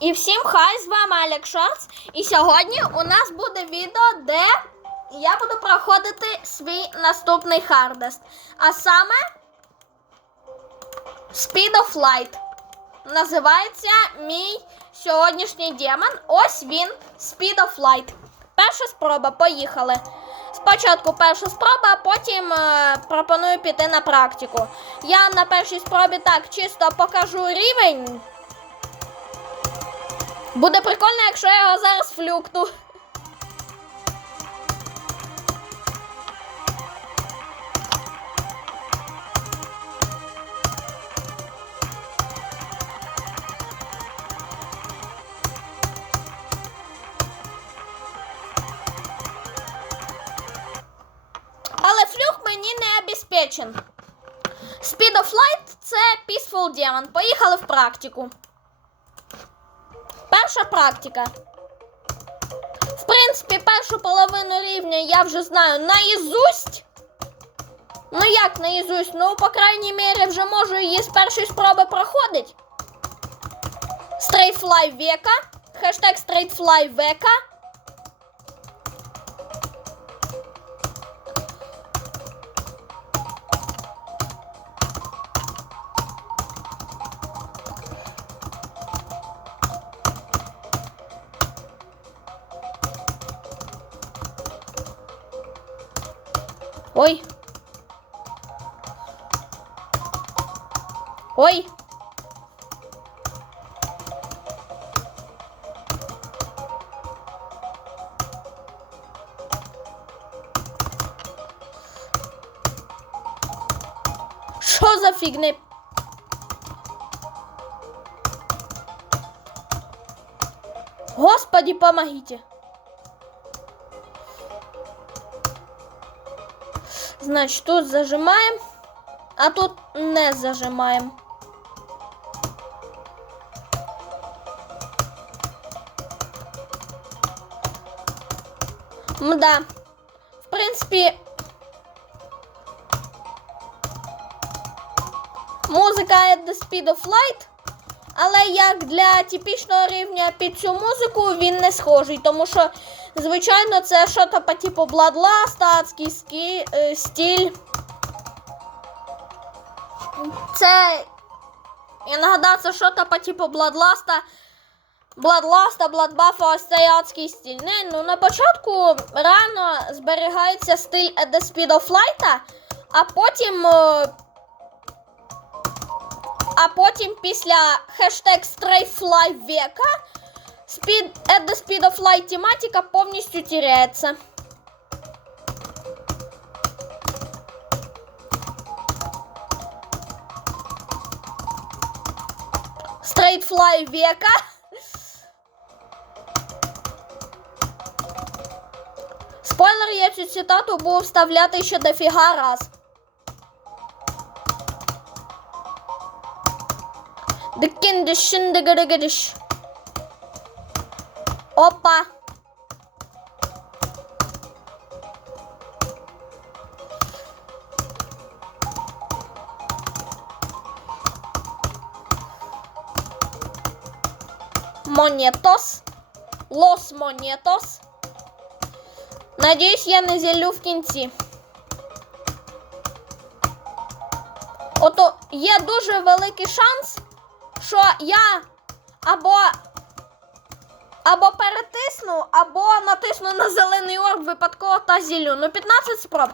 І всім хай з вами Алек Шортс. І сьогодні у нас буде відео, де я буду проходити свій наступний хардест. А саме Speed of Light. Називається мій сьогоднішній демон. Ось він, Speed of Light. Перша спроба, поїхали. Спочатку перша спроба, а потім е, пропоную піти на практику. Я на першій спробі так чисто покажу рівень. Буде прикольно, якщо я його зараз флюкну. Але флюк мені не обезпечен. Speed of Light це Peaceful Demon. Поїхали в практику. Перша практика. В принципі, першу половину рівня я вже знаю наїзусть. Ну як наїзусть? Ну, по крайній мірі, вже можу її з першої спроби проходити. Стрейфлай века. Хештег стрейфлай века. Ой. Ой. Що за фігня? Господи, помогите. Значит, тут зажимаем, а тут не зажимаем. Мда. В принципі, музика at the speed of light, але як для типічного рівня під цю музику він не схожий, тому що, звичайно, це щось по типу Bloodlust, адський скі, е, стиль. Це, я нагадав, це щось по типу Bloodbuff, ось цей адський стиль. Не, ну на початку рано зберігається стиль the speed of light, а потім. е, а потім після хештег Strayfly века speed, at the speed of light тематика повністю теряється. Straightfly века. Спойлер, я цю цитату буду вставляти ще дофіга раз. Дикіндишін дигидигидиш. Опа. Монетос. Лос монетос. Надіюсь, я не зіллю в кінці. Ото є дуже великий шанс, що я або або перетисну, або натисну на зелений орб випадково та зіллю. Ну, 15 спроб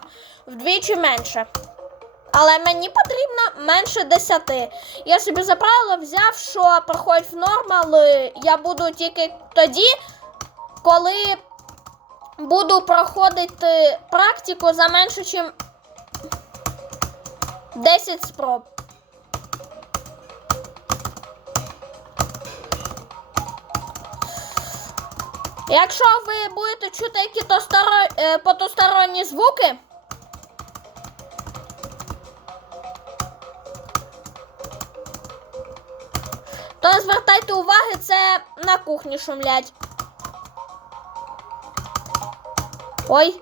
вдвічі менше. Але мені потрібно менше 10. Я собі за правило взяв, що проходить в нормал, е, я буду тільки тоді, коли буду проходити практику за менше, ніж 10 спроб. Якщо ви будете чути якісь е, потусторонні звуки, то звертайте уваги, це на кухні шумлять. Ой.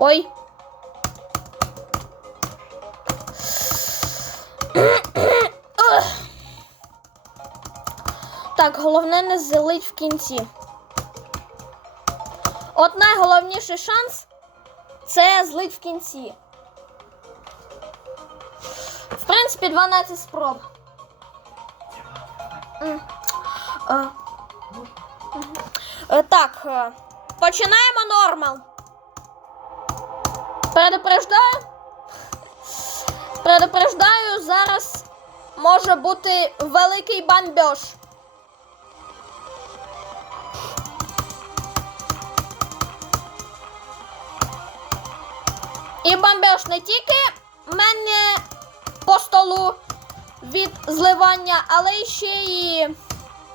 Ой. Так, головне не злить в кінці. От найголовніший шанс це злить в кінці. В принципі, 12 спроб. Е, мгм. Е, Так, е, починаємо нормал. Предупреждаю. Предупреждаю, зараз може бути великий бомбеж. І бомбеж не тільки мене по столу від зливання, але ще і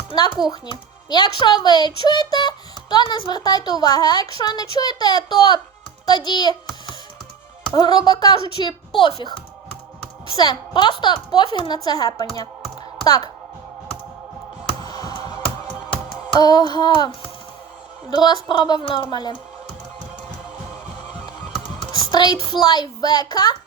на кухні. Якщо ви чуєте, то не звертайте уваги. А якщо не чуєте, то тоді, грубо кажучи, пофіг. Все, просто пофіг на це гепання. Так. Ага. Друга спроба в нормалі. Straight Fly ВК.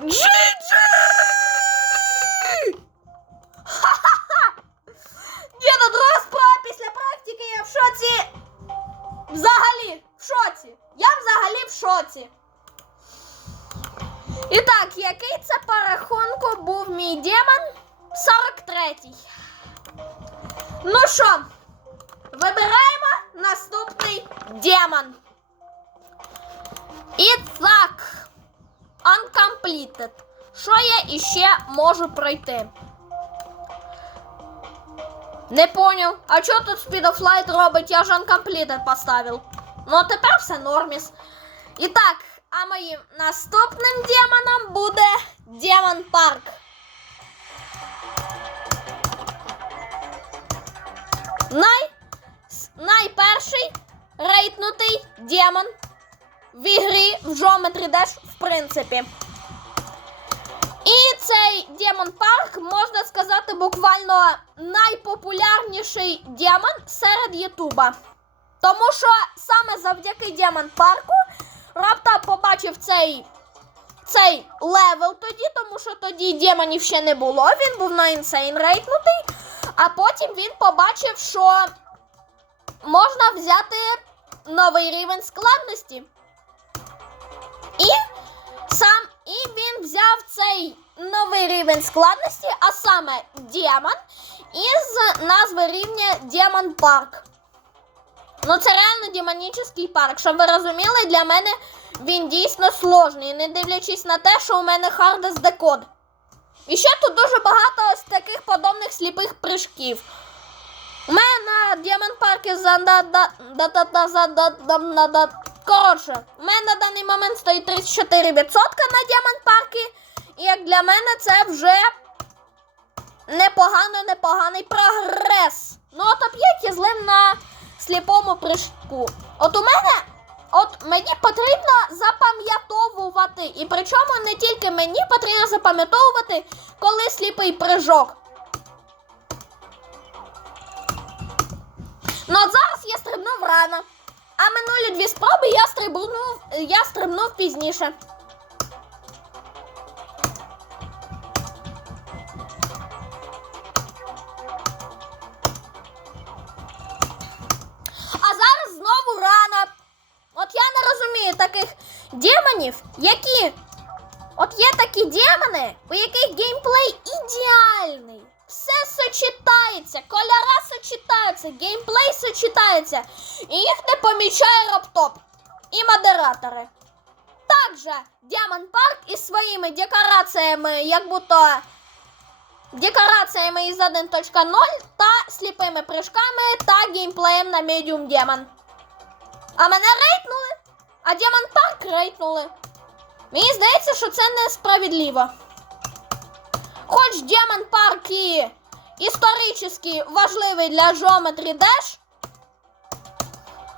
Джи-джи! Ха-ха-ха! Ні, ну друга справа після практики я в шоці. Взагалі, в шоці. Я взагалі в шоці. І так, який це по рахунку був мій демон? 43-й. Ну що, вибираємо наступний демон. І так, uncompleted. Що я іще можу пройти? Не понял. А що тут Speed of Light робить? Я ж Uncompleted поставив. Ну, а тепер все норміс. І так, а моїм наступним демоном буде Демон Парк. Най... с- Найперший рейтнутий демон в ігрі в Geometry Dash в принципі. І цей Демон Парк, можна сказати, буквально найпопулярніший демон серед Ютуба. Тому що саме завдяки Демон Парку Рапта побачив цей, цей левел тоді, тому що тоді демонів ще не було. Він був на інсейн рейтнутий. А потім він побачив, що можна взяти новий рівень складності. І сам і він взяв цей новий рівень складності, а саме Демон, із назви рівня Демон Парк. Ну, це реально демонічний парк. Щоб ви розуміли, для мене він дійсно сложний, не дивлячись на те, що у мене хардес декод. І ще тут дуже багато ось таких подобних сліпих прыжків. У мене на Демон Паркі за Коротше, у мене на даний момент стоїть 34% на Демон Паркі. І як для мене це вже непогано, непоганий прогрес. Ну, а топ-5 я злив на сліпому прыжку. От у мене, от мені потрібно запам'ятовувати. І причому не тільки мені потрібно запам'ятовувати, коли сліпий прыжок. Ну от зараз я стрибнув рано. А минулі дві спроби я стрибнув, я стрибнув пізніше. А зараз знову рана. От я не розумію таких демонів, які. От є такі демони, у яких геймплей ідеальний. Сочетається, кольора сочетаються, геймплей сочетається. І їх не помічає Роптоп і модератори. Также Diamond Park із своїми декораціями, як будто декораціями із 1.0 та сліпими прыжками та геймплеєм на Medium Demon. А мене рейтнули, а Diamond Park рейтнули. Мені здається, що це несправедливо. Хоч Demon Park і історично важливий для Geometry Dash,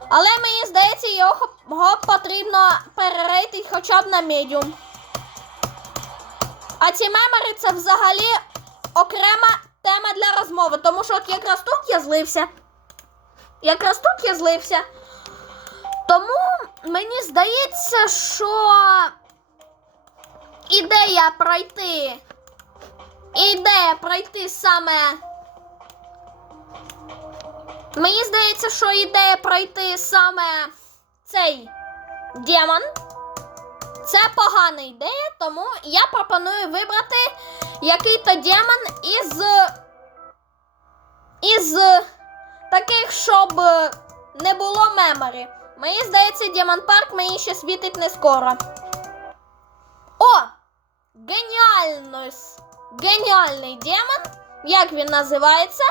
але мені здається, його, потрібно перерейтити хоча б на медіум. А ці мемори це взагалі окрема тема для розмови, тому що от якраз тут я злився. Якраз тут я злився. Тому мені здається, що ідея пройти. Ідея пройти саме. Мені здається, що ідея пройти саме цей демон. Це погана ідея, тому я пропоную вибрати який-то демон із. із таких, щоб не було меморі. Мені здається, Демон Парк мені ще світить не скоро. О! Геніальний! Геніальний демон. Як він називається?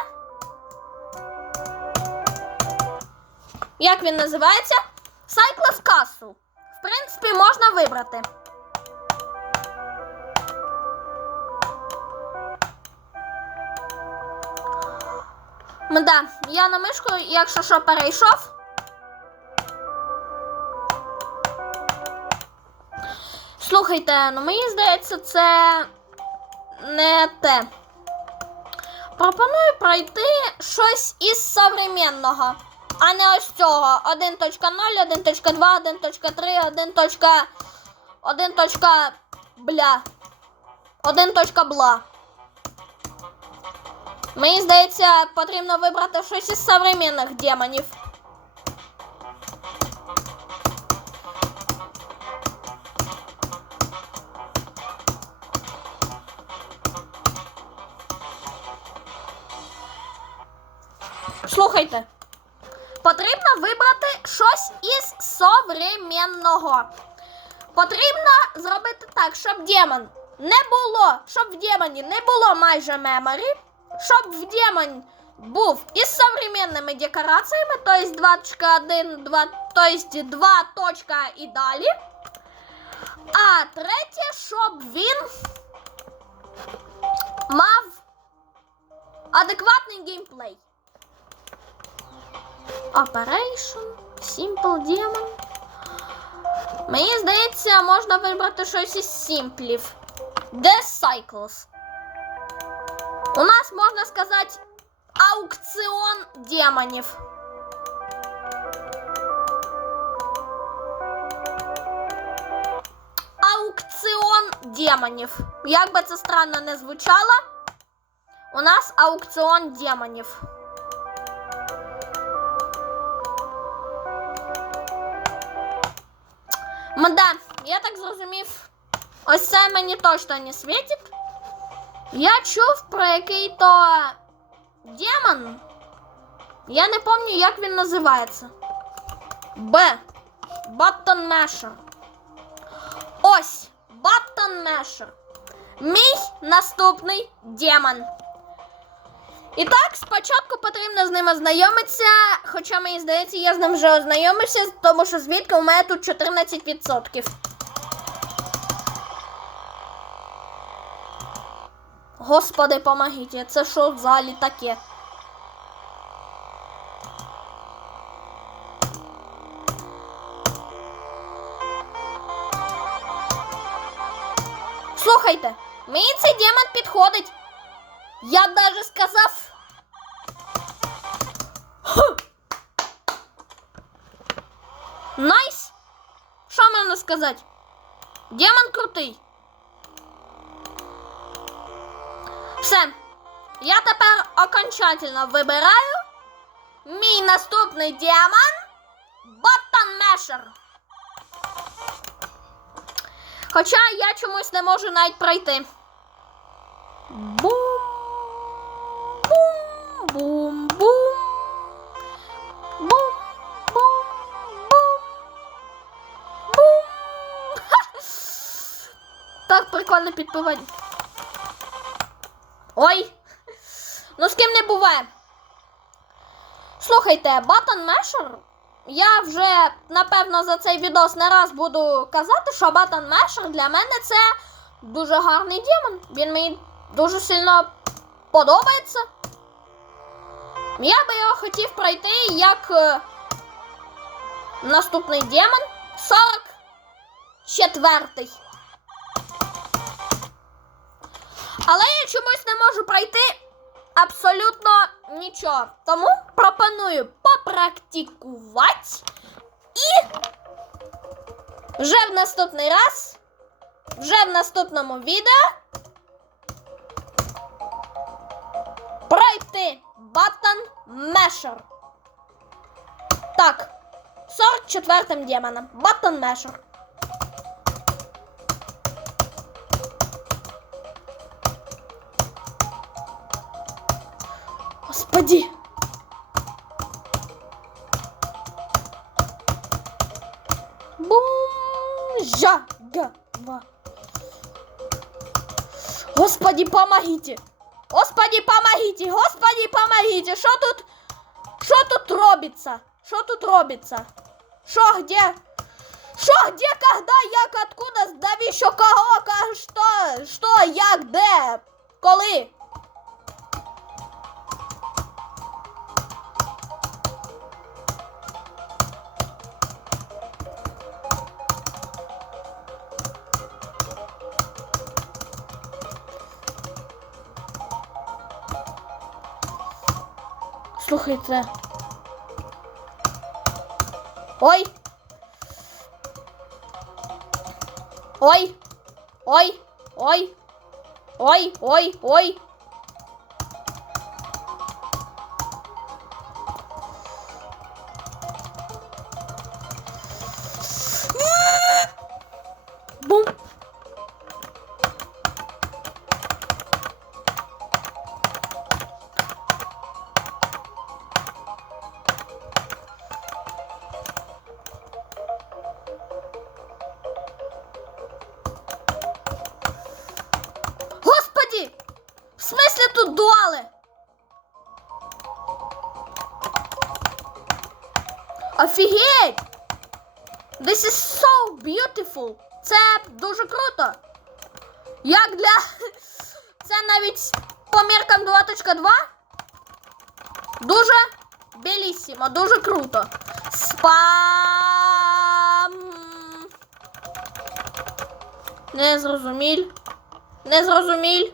Як він називається? Cyclops Castle. В принципі, можна вибрати. Мда, я на мишку, якщо що, перейшов. Слухайте, ну мені здається, це не те. Пропоную пройти щось із современного, а не ось цього. 1.0, 1.2, 1.3, 1. 1. бля. 1. бла. Мені здається, потрібно вибрати щось із современних демонів. Слухайте. Потрібно вибрати щось із современного. Потрібно зробити так, щоб демон не було, щоб в демоні не було майже меморі, щоб в демон був із современними декораціями, тобто 2.1, 2, тобто 2 і далі. А третє, щоб він мав адекватний геймплей. Operation, Simple Demon. Мені здається, можна вибрати щось із симплів. Death Cycles. У нас можна сказати аукціон демонів. Аукціон демонів. Як би це странно не звучало, у нас аукціон демонів. Мда, я так зрозумів, ось це мені точно не світить. Я чув про який-то демон. Я не пам'ятаю, як він називається. Б. Button Masher. Ось. Button Masher. Мій наступний демон. І так, спочатку потрібно з ним ознайомитися, хоча мені здається, я з ним вже ознайомився, тому що звідки у мене тут 14%. Господи, помогіть, це що в залі таке? Слухайте, мені цей демон підходить. Я даже сказав. Сказати? Демон крутий. Все. Я тепер окончательно вибираю мій наступний демон Боттон Мешер. Хоча я чомусь не можу навіть пройти. Бум. Прикольно підпивати. Ой. Ну з ким не буває. Слухайте, Button Masher, я вже напевно за цей відос не раз буду казати, що Button Masher для мене це дуже гарний демон. Він мені дуже сильно подобається. Я би його хотів пройти як е, наступний демон 44. Але я чомусь не можу пройти абсолютно нічого. Тому пропоную попрактикувати і вже в наступний раз, вже в наступному відео пройти Button Masher. Так, 44-м демоном. Button Masher. Бум! Жагава. Господи, помогите. Господи, помогите. Господи, помогите. Що тут? Що тут робиться? Що тут робиться? Що, где? Що, где, когда, як, откуда, навіщо, кого, що, що, як, де, коли? Слухайте. Ой. Ой. Ой. Ой. Ой, ой, ой. Beautiful! Це дуже круто! Як для. Це навіть по міркам 2.2. Дуже білісімо, дуже круто. Спам. Не зрозуміль.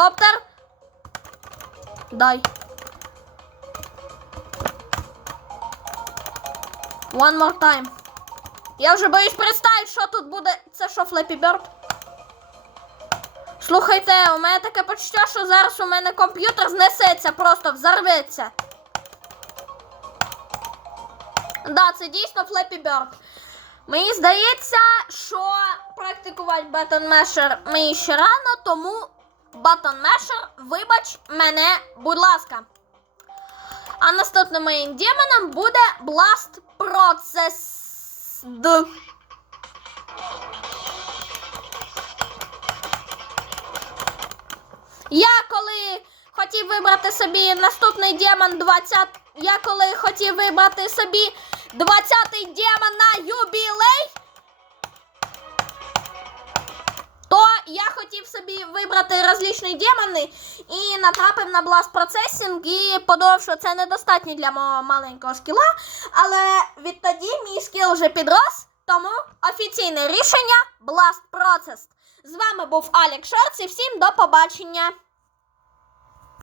Свінкоптер. Дай. One more time. Я вже боюсь представити, що тут буде. Це що, Flappy Bird? Слухайте, у мене таке почуття, що зараз у мене комп'ютер знесеться, просто взорветься. Да, це дійсно Flappy Bird. Мені здається, що практикувати Button Masher мені ще рано, тому Button Masher, вибач мене, будь ласка. А наступним моїм демоном буде Blast Processed. Я коли хотів вибрати собі наступний демон 20. Я коли хотів вибрати собі 20-й демон на юбілей. Я хотів собі вибрати розлічні демони і натрапив на Blast Processing і подумав, що це недостатньо для мого маленького скіла. Але відтоді мій скіл вже підрос, Тому офіційне рішення Blast Process. З вами був Алік Шерц і всім до побачення.